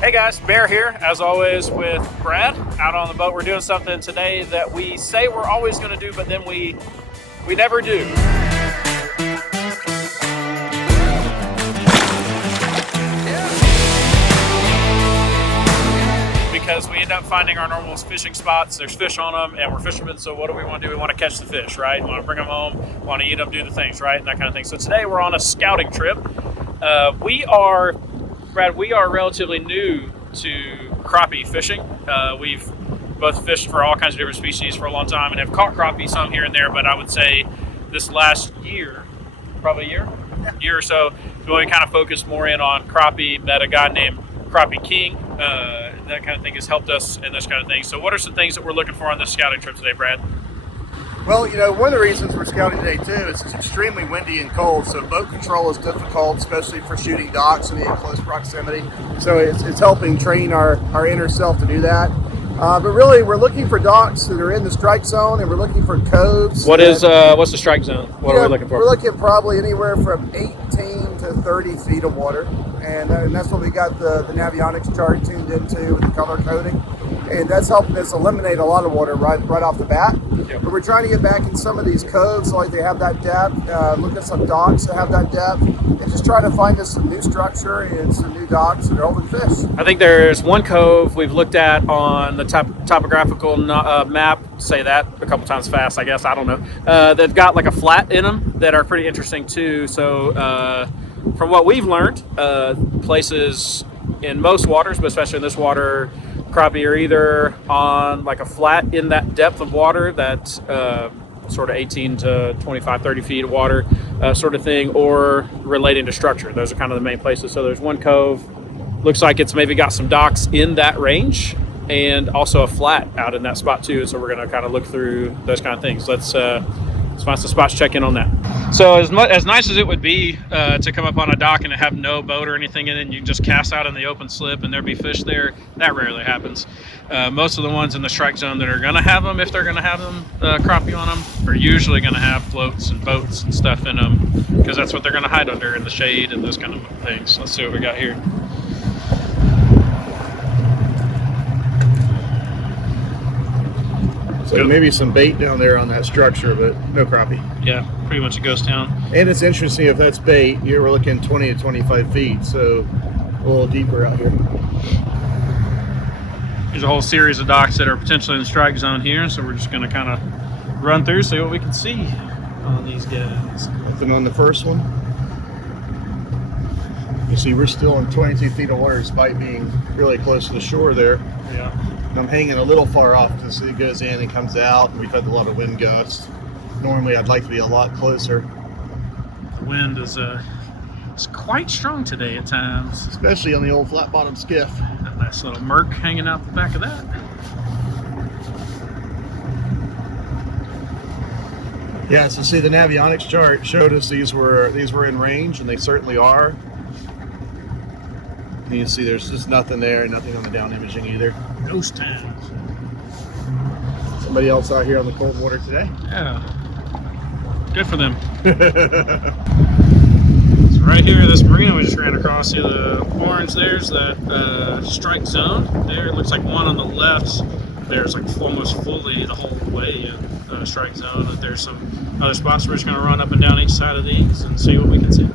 Hey guys, Bear here, as always with Brad, out on the boat. We're doing something today that we say we're always going to do, but then we never do. Because we end up finding our normal fishing spots, there's fish on them, and we're fishermen, so what do we want to do? We want to catch the fish, right? We want to bring them home, want to eat them, do the things, right? And that kind of thing. So today we're on a scouting trip. Brad, we are relatively new to crappie fishing. We've both fished for all kinds of different species for a long time and have caught crappie some here and there, but I would say this last year, probably a year or so, we kind of focused more in on crappie. Met a guy named Crappie King. That kind of thing has helped us in this kind of thing. So what are some things that we're looking for on this scouting trip today, Brad? Well, you know, one of the reasons we're scouting today too is it's extremely windy and cold, so boat control is difficult, especially for shooting docks and in close proximity. So it's helping train our inner self to do that. But really, we're looking for docks that are in the strike zone, and we're looking for coves. What's the strike zone? What are we looking for? We're looking probably anywhere from 18 to 30 feet of water, and that's what we got the Navionics chart tuned into with the color coding. And that's helping us eliminate a lot of water right off the bat. Yep. But we're trying to get back in some of these coves, like they have that depth, look at some docks that have that depth, and just try to find us some new structure and some new docks that are holding fish. I think there's one cove we've looked at on the topographical map, say that a couple times fast, I guess, I don't know, they've got like a flat in them that are pretty interesting too. So from what we've learned, places in most waters, but especially in this water, crappie are either on like a flat in that depth of water, that's sort of 18 to 25, 30 feet of water sort of thing, or relating to structure. Those are kind of the main places. So there's one cove, looks like it's maybe got some docks in that range, and also a flat out in that spot too. So we're going to kind of look through those kind of things. Let's find some spots, check in on that. So as nice as it would be to come up on a dock and have no boat or anything in it, and you just cast out in the open slip and there be fish there, that rarely happens. Most of the ones in the strike zone that are going to have them, if they're going to have them, crappie on them, are usually going to have floats and boats and stuff in them, because that's what they're going to hide under in the shade and those kind of things. Let's see what we got here. So maybe some bait down there on that structure, but no crappie. Yeah, pretty much a ghost town. And it's interesting, if that's bait, here we're looking 20 to 25 feet, so a little deeper out here. There's a whole series of docks that are potentially in the strike zone here, so we're just going to kind of run through, see what we can see on these guys. Nothing on the first one. You see, we're still in 22 feet of water despite being really close to the shore there. Yeah. I'm hanging a little far off to see it goes in and comes out. We've had a lot of wind gusts. Normally I'd like to be a lot closer. The wind is it's quite strong today at times. Especially on the old flat bottom skiff. That nice little murk hanging out the back of that. Yeah, so see, the Navionics chart showed us these were in range, and they certainly are. And you see there's just nothing there, nothing on the down imaging either. Ghost towns. Somebody else out here on the cold water today? Yeah. Good for them. So right here, this marina we just ran across, see the orange there's that strike zone. There, it looks like one on the left. There's like almost fully the whole way in strike zone. But there's some other spots we're just going to run up and down each side of these and see what we can see.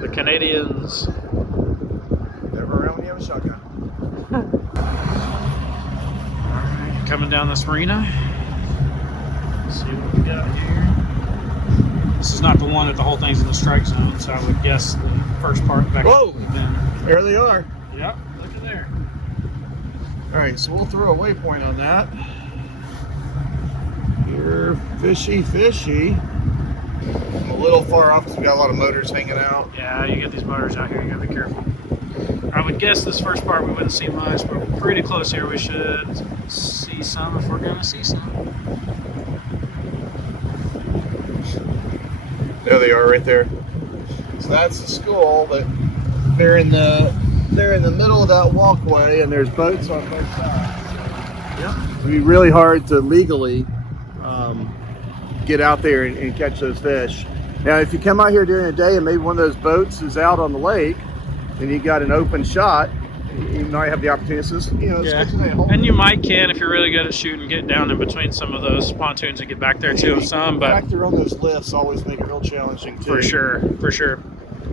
The Canadians. Never around when you have a shotgun. Alright, coming down this marina. Let's see what we got here. This is not the one that the whole thing's in the strike zone, so I would guess the first part back. Whoa! There they are. Yep, look at there. Alright, so we'll throw a waypoint on that. Here, fishy. I'm a little far off because we got a lot of motors hanging out. Yeah, you get these motors out here, you gotta be careful. I would guess this first part we wouldn't see much, but we're pretty close here. We should see some if we're gonna see some. There they are right there. So that's the school, but they're in the middle of that walkway, and there's boats on both sides. Yep. It'd be really hard to legally get out there and catch those fish. Now, if you come out here during the day and maybe one of those boats is out on the lake, and you got an open shot, you might have the opportunity to, let's Yeah, get to that hole. and you might if you're really good at shooting, get down in between some of those pontoons and get back there to them some. But factor on those lifts always make it real challenging too. For sure.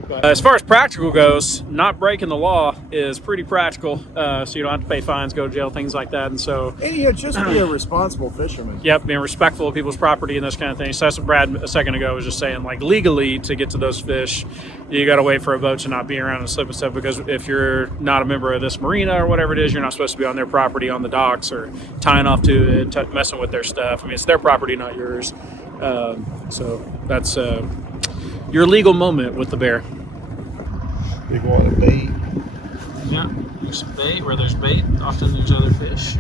But as far as practical goes, not breaking the law is pretty practical. So you don't have to pay fines, go to jail, things like that. And so, And just be a responsible fisherman. Yep, being respectful of people's property and this kind of thing. So that's what Brad a second ago was just saying. Like legally, to get to those fish, you got to wait for a boat to not be around and slip and stuff. Because if you're not a member of this marina or whatever it is, you're not supposed to be on their property on the docks or tying off to it, messing with their stuff. I mean, it's their property, not yours. So that's your legal moment with the bear. Big wad of bait. Yeah, there's some bait. Where there's bait, often there's other fish.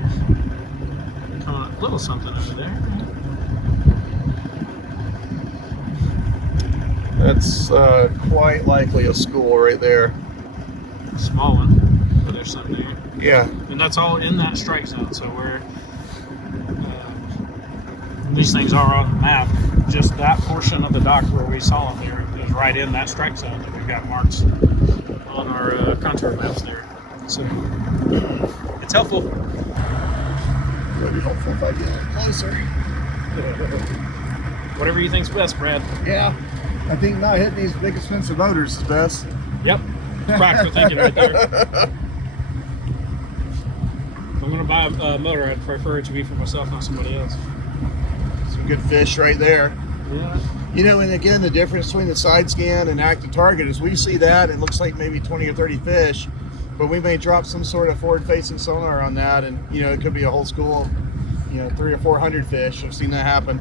Coming up, little something over there. That's quite likely a school right there. Small one, but there's some there. Yeah. And that's all in that strike zone. So where these things are on the map, just that portion of the dock where we saw them there is right in that strike zone that we've got marked on our contour maps there. So it's helpful. It'd be helpful if I get closer. Whatever you think's best, Brad. Yeah. I think not hitting these big expensive motors is best. Yep. Practical thinking right there. If I'm going to buy a motor, I'd prefer it to be for myself, not somebody else. Some good fish right there. Yeah. And again, the difference between the side scan and active target is we see that, it looks like maybe 20 or 30 fish, but we may drop some sort of forward-facing sonar on that, and, it could be a whole school, 300 or 400 fish. I've seen that happen.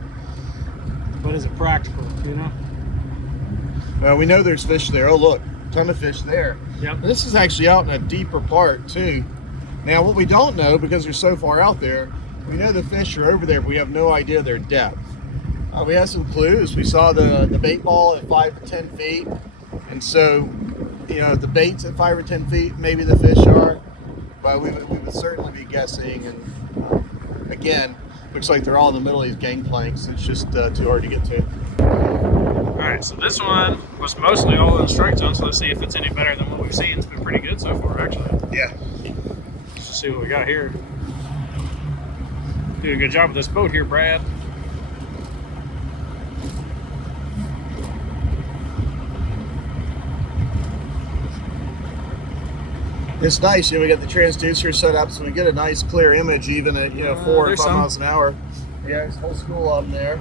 But is it practical, Well, we know there's fish there. Oh, look, ton of fish there. Yep. And this is actually out in a deeper part, too. Now, what we don't know, because they're so far out there, we know the fish are over there, but we have no idea their depth. We have some clues. We saw the bait ball at 5 to 10 feet. And so, the bait's at 5 or 10 feet, maybe the fish are. But we would certainly be guessing. And again, looks like they're all in the middle of these gangplanks. It's just too hard to get to. Alright, so this one was mostly all in the strike zone, so let's see if it's any better than what we've seen. It's been pretty good so far, actually. Yeah. Let's see what we got here. Doing a good job with this boat here, Brad. It's nice, we got the transducer set up so we get a nice clear image even at 4 or 5 miles an hour. Yeah, there's a whole school up there.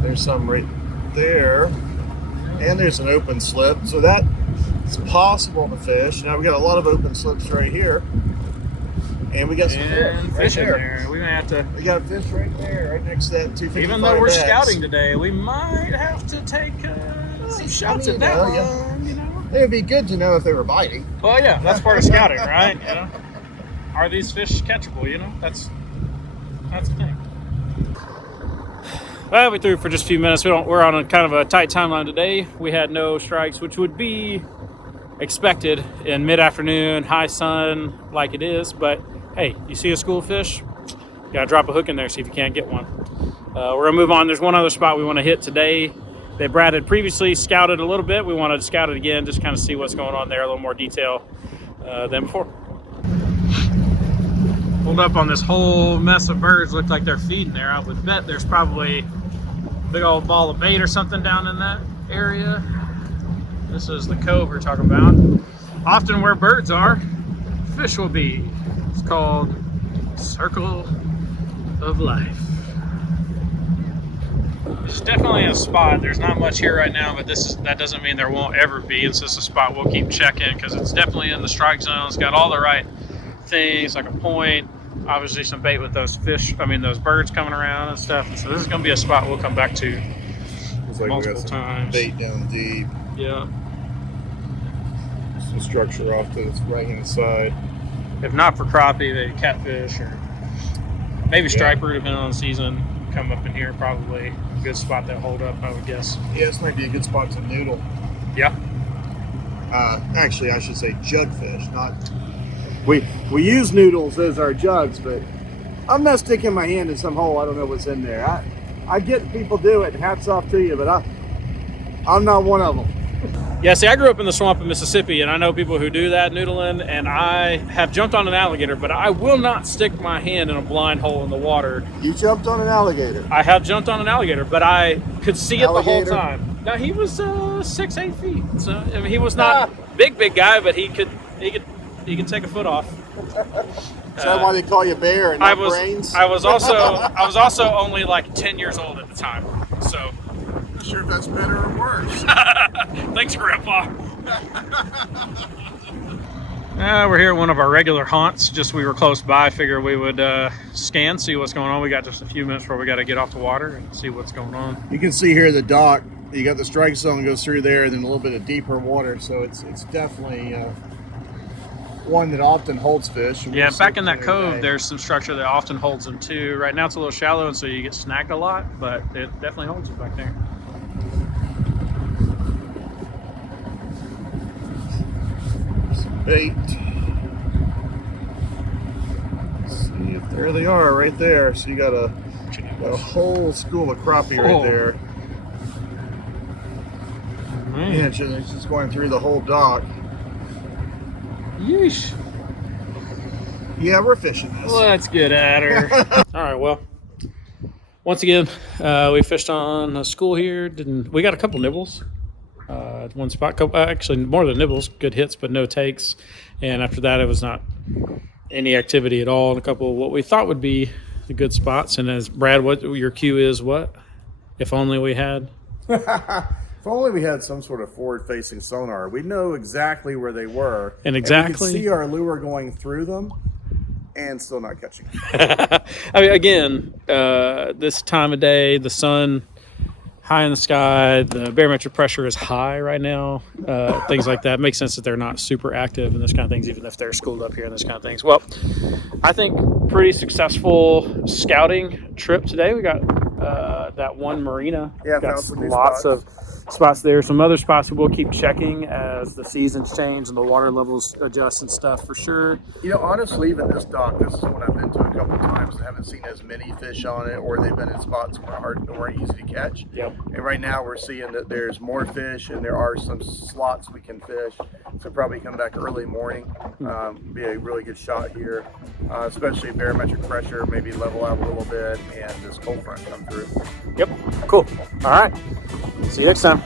There's some right there, and there's an open slip, so that it's possible to fish. Now we got a lot of open slips right here, and we got some fish in there. We may have to. We got a fish right there, right next to that 255. Even though we're scouting today, we might have to take some shots at that one. Yeah. It would be good to know if they were biting. Well, yeah, that's part of scouting, right? Are these fish catchable? That's the thing. Well, we threw for just a few minutes. We're on a kind of a tight timeline today. We had no strikes, which would be expected in mid-afternoon, high sun like it is. But hey, you see a school of fish, you gotta drop a hook in there, see if you can't get one. We're gonna move on. There's one other spot we want to hit today that Brad had previously scouted a little bit. We wanted to scout it again, just kind of see what's going on there, a little more detail than before. Pulled up on this whole mess of birds. Looked like they're feeding there. I would bet there's probably a big old ball of bait or something down in that area. This is the cove we're talking about. Often where birds are, fish will be. It's called Circle of Life. There's definitely a spot. There's not much here right now, but that doesn't mean there won't ever be. It's just a spot we'll keep checking because it's definitely in the strike zone. It's got all the right things, like a point, obviously some bait with those fish, those birds coming around and stuff. And so this is going to be a spot we'll come back to multiple times. Bait down deep. Yeah. Some structure off to the right hand side. If not for crappie, maybe catfish or maybe striper, depending on the season. Come up in here, probably a good spot to hold up, I would guess. Yeah, this might be a good spot to noodle. Yeah. Actually, I should say jugfish. Not we use noodles as our jugs, but I'm not sticking my hand in some hole. I don't know what's in there. I get people do it. Hats off to you, but I'm not one of them. Yeah, see, I grew up in the swamp of Mississippi, and I know people who do that noodling, and I have jumped on an alligator, but I will not stick my hand in a blind hole in the water. You jumped on an alligator. I have jumped on an alligator, but I could see it the whole time. Now, he was 6-8 feet, so I mean, he was not big guy, but he could take a foot off. Is that why they call you Bear and not Brains? I was also only like 10 years old at the time, so. Not sure if that's better or worse. Thanks, Grandpa. We're here at one of our regular haunts. Just we were close by. Figure we would scan, see what's going on. We got just a few minutes before we got to get off the water and see what's going on. You can see here the dock. You got the strike zone goes through there, and then a little bit of deeper water. So it's definitely one that often holds fish. Yeah, back in that cove, there's some structure that often holds them too. Right now it's a little shallow, and so you get snagged a lot, but it definitely holds them back there. Bait. Let's see if there they are right there. So you got a whole school of crappie right there. Man. Yeah, it's just going through the whole dock. Yeesh. Yeah, we're fishing this. Let's get at her. All right, well, once again, we fished on a school here. We got a couple nibbles. One spot, actually more than nibbles, good hits, but no takes. And after that, it was not any activity at all. And a couple of what we thought would be the good spots. And as Brad, what your cue is, what? If only we had. If only we had some sort of forward-facing sonar. We know exactly where they were. And exactly. And we could see our lure going through them and still not catching. I mean, again, this time of day, the sun high in the sky, the barometric pressure is high right now, things like that. It makes sense that they're not super active and this kind of things, even if they're schooled up here and this kind of things. Well, I think pretty successful scouting trip today. We got that one marina. Yeah, got found some new lots spots. of spots there. Some other spots we'll keep checking as the seasons change and the water levels adjust and stuff for sure. You know, honestly, even this dock, this is one I've been to a couple of times and haven't seen as many fish on it, or they've been in spots where aren't easy to catch. Yep. And right now we're seeing that there's more fish and there are some slots we can fish. So probably come back early morning, be a really good shot here, especially if barometric pressure maybe level out a little bit and this cold front come through. Yep. Cool. All right. See you next time.